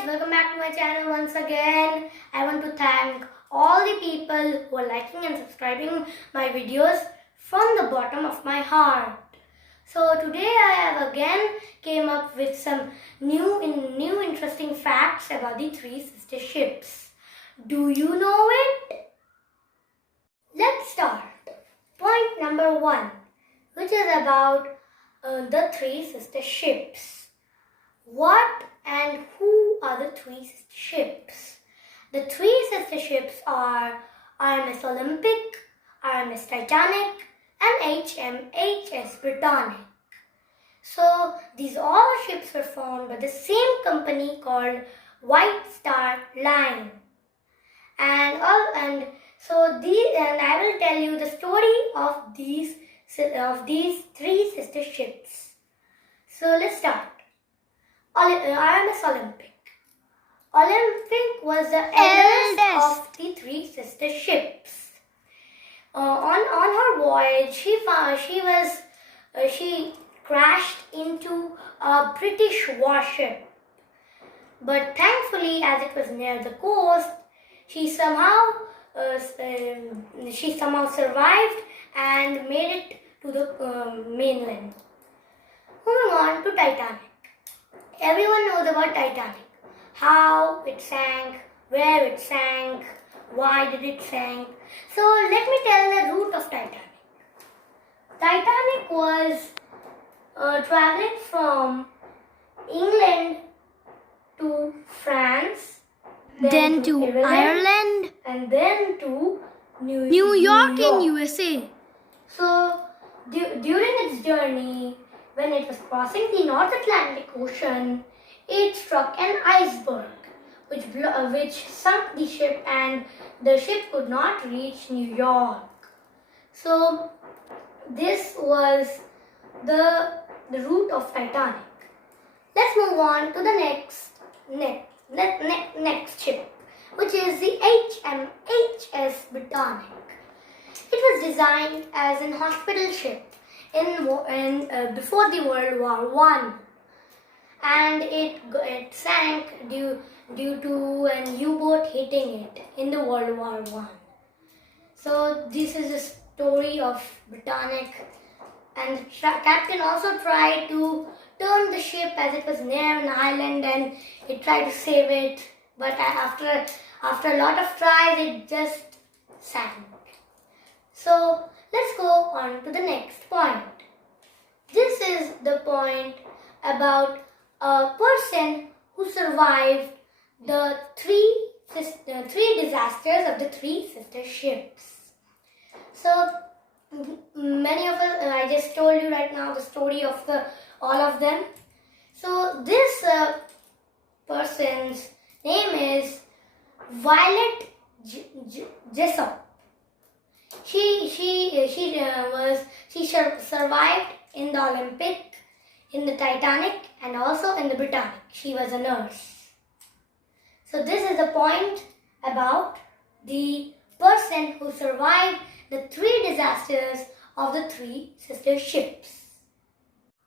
guys, welcome back to my channel once again. I want to thank all the people who are liking and subscribing my videos from the bottom of my heart. So today I have again came up with some new interesting facts about the three sister ships. Do you know it? Let's start. Point number 1, which is about the three sister ships. What and who are the three sister ships? The three sister ships are RMS Olympic, RMS Titanic, and HMHS Britannic. So these all ships were formed by the same company called White Star Line. And I will tell you the story of these three sister ships. So let's start. RMS Olympic. Olympic was the eldest of the three sister ships. On her voyage, she crashed into a British warship. But thankfully, as it was near the coast, she somehow survived and made it to the mainland. Moving on to Titanic. Everyone knows about Titanic. How it sank, where it sank, why did it sink. So let me tell the route of Titanic. Titanic was traveling from England to France, then to Ireland, and then to New York in USA. So during its journey, when it was crossing the North Atlantic Ocean, it struck an iceberg, which sunk the ship, and the ship could not reach New York. So this was the route of Titanic. Let's move on to the next ship, which is the HMHS Britannic. It was designed as an hospital ship before the World War I, and it sank due to an U-boat hitting it in the World War I. So this is a story of Britannic, and captain also tried to turn the ship as it was near an island, and he tried to save it, but after a lot of tries, it just sank. So let's go on to the next point. This is the point about a person who survived the three disasters of the three sister ships. So many of us, I just told you right now the story of all of them. So this person's name is Violet Jessop. She survived in the Olympic, in the Titanic, and also in the Britannic. She was a nurse. So this is the point about the person who survived the three disasters of the three sister ships.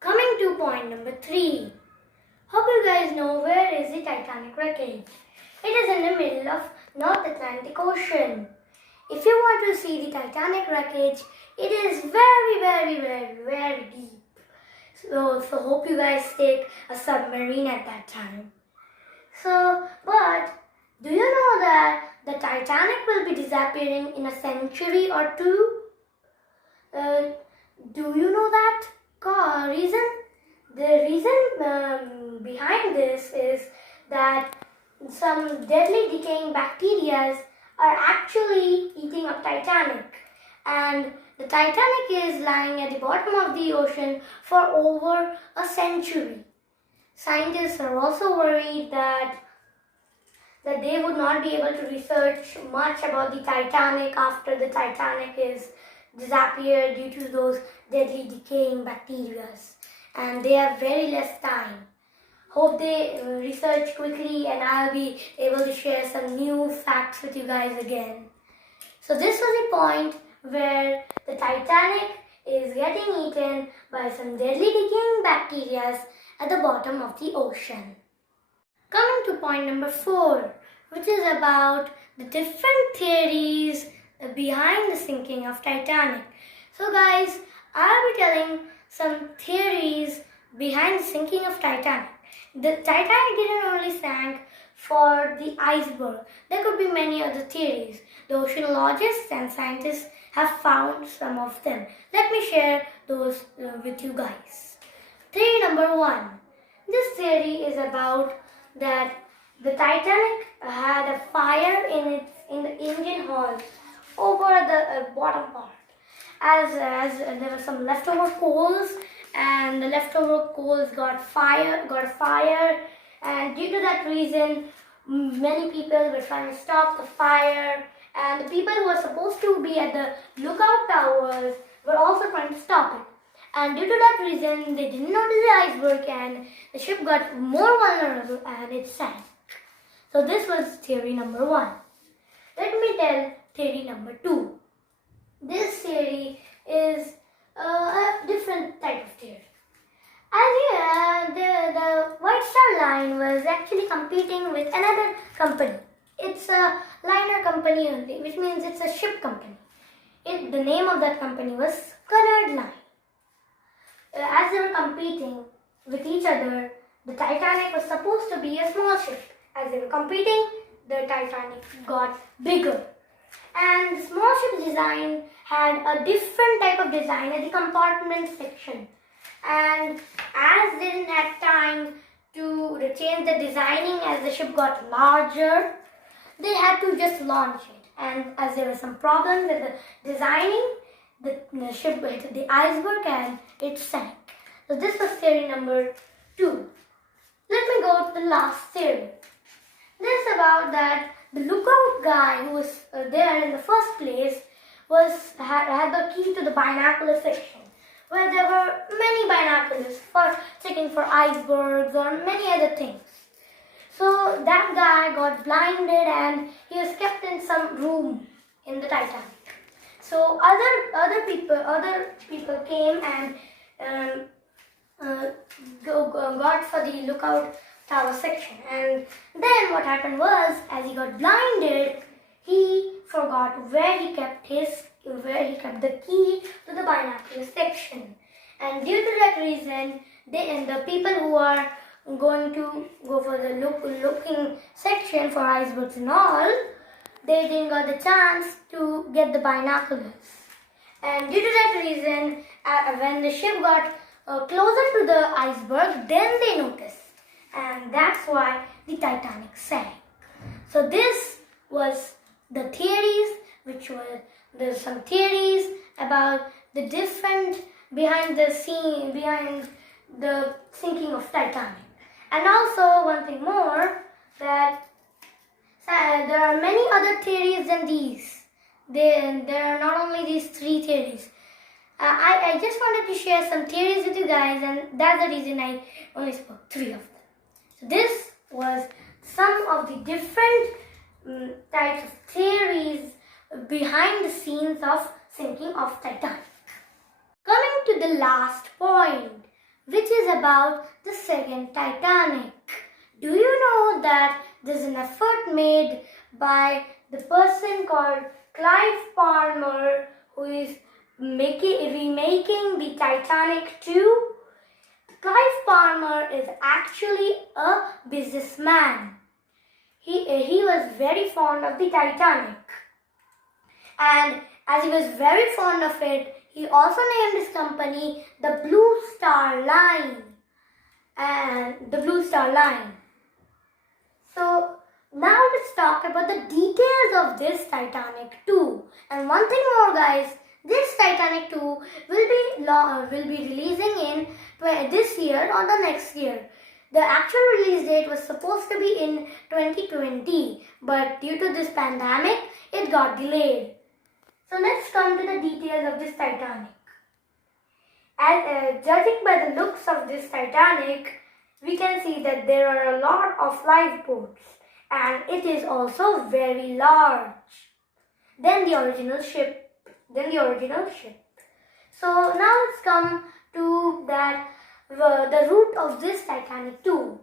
Coming to point number 3. Hope you guys know where is the Titanic wreckage. It is in the middle of North Atlantic Ocean. If you want to see the Titanic wreckage, it is very deep. So hope you guys take a submarine at that time. But do you know that the Titanic will be disappearing in a century or two? Do you know that? The reason behind this is that some deadly decaying bacteria are actually eating up Titanic, and the Titanic is lying at the bottom of the ocean for over a century. Scientists are also worried that they would not be able to research much about the Titanic after the Titanic is disappeared due to those deadly decaying bacteria, and they have very less time. Hope they research quickly, and I'll be able to share some new facts with you guys again. So this was the point where the Titanic is getting eaten by some deadly decaying bacteria at the bottom of the ocean. Coming to point number 4, which is about the different theories behind the sinking of Titanic. So guys, I'll be telling some theories behind the sinking of Titanic. The Titanic didn't only sank for the iceberg. There could be many other theories. The oceanologists and scientists have found some of them. Let me share those with you guys. Theory number 1. This theory is about that the Titanic had a fire in the engine hall over the bottom part. As there were some leftover coals, and the leftover coals got fire, and due to that reason, many people were trying to stop the fire, and the people who were supposed to be at the lookout towers were also trying to stop it. And due to that reason, they didn't notice the iceberg, and the ship got more vulnerable and it sank. So this was theory number 1. Let me tell theory number 2. This theory is a different type of theory. As the White Star Line was actually competing with another company. It's a liner company only, which means it's a ship company. The name of that company was Cunard Line. As they were competing with each other, the Titanic was supposed to be a small ship. As they were competing, the Titanic got bigger. And the small ship design had a different type of design at the compartment section. And as they didn't have time to change the designing as the ship got larger, they had to just launch it. And as there were some problems with the designing, the ship hit the iceberg and it sank. So this was theory number 2. Let me go to the last theory. This is about that the lookout guy who was there in the first place had the key to the binocular section, where there were many binoculars for checking for icebergs or many other things. So that guy got blinded and he was kept in some room in the Titanic. So other people came and got for the lookout tower section. And then what happened was, as he got blinded, he forgot where he kept the key to the binocular section. And due to that reason, the people who are going to go for the looking section for icebergs and all, they didn't got the chance to get the binoculars. And due to that reason, when the ship got closer to the iceberg, then they noticed. And that's why the Titanic sank. So this was the theories, there's some theories about the different behind the sinking of Titanic. And also one thing more, that there are many other theories than these. There are not only these 3 theories. I just wanted to share some theories with you guys, and that's the reason I only spoke 3 of them. So this was some of the different types of theories behind the scenes of sinking of Titanic. Coming to the last point, which is about the second Titanic. Do you know that there's an effort made by the person called Clive Palmer, who is remaking the Titanic 2? Clive Palmer is actually a businessman. He was very fond of the Titanic. And as he was very fond of it, he also named his company the Blue Star Line. So now let's talk about the details of this Titanic 2. And one thing more, guys, this Titanic 2 will be releasing in this year or the next year. The actual release date was supposed to be in 2020, but due to this pandemic, it got delayed. So let's come to the details of this Titanic. As judging by the looks of this Titanic, we can see that there are a lot of lifeboats, and it is also very large than the original ship. So now let's come to the route of this Titanic 2.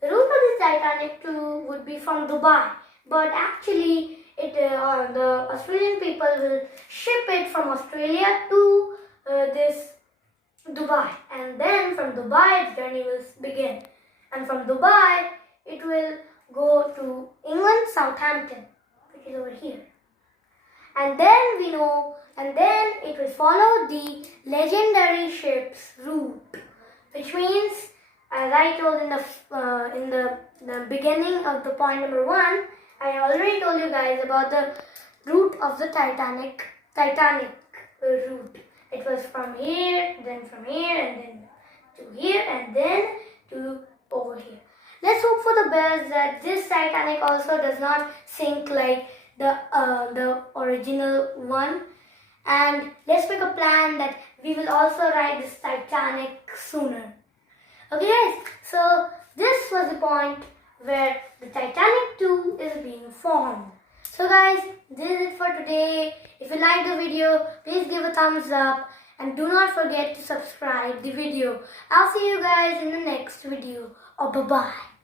The route of the Titanic 2 would be from Dubai, but actually the Australian people will ship it from Australia to this Dubai, and then from Dubai its journey will begin, and from Dubai it will go to England, Southampton, which is over here. And then it will follow the legendary ship's route, which means, as I told in the beginning of the point number 1, I already told you guys about the route of the Titanic route. It was from here, then from here, and then to here, and then to over here. Let's hope for the best that this Titanic also does not sink like the original one, and let's make a plan that we will also ride this Titanic sooner. Okay guys, so this was the point where the Titanic 2 is being formed. So guys, this is it for today. If you like the video, please give a thumbs up and do not forget to subscribe the video. I'll see you guys in the next video. Bye bye.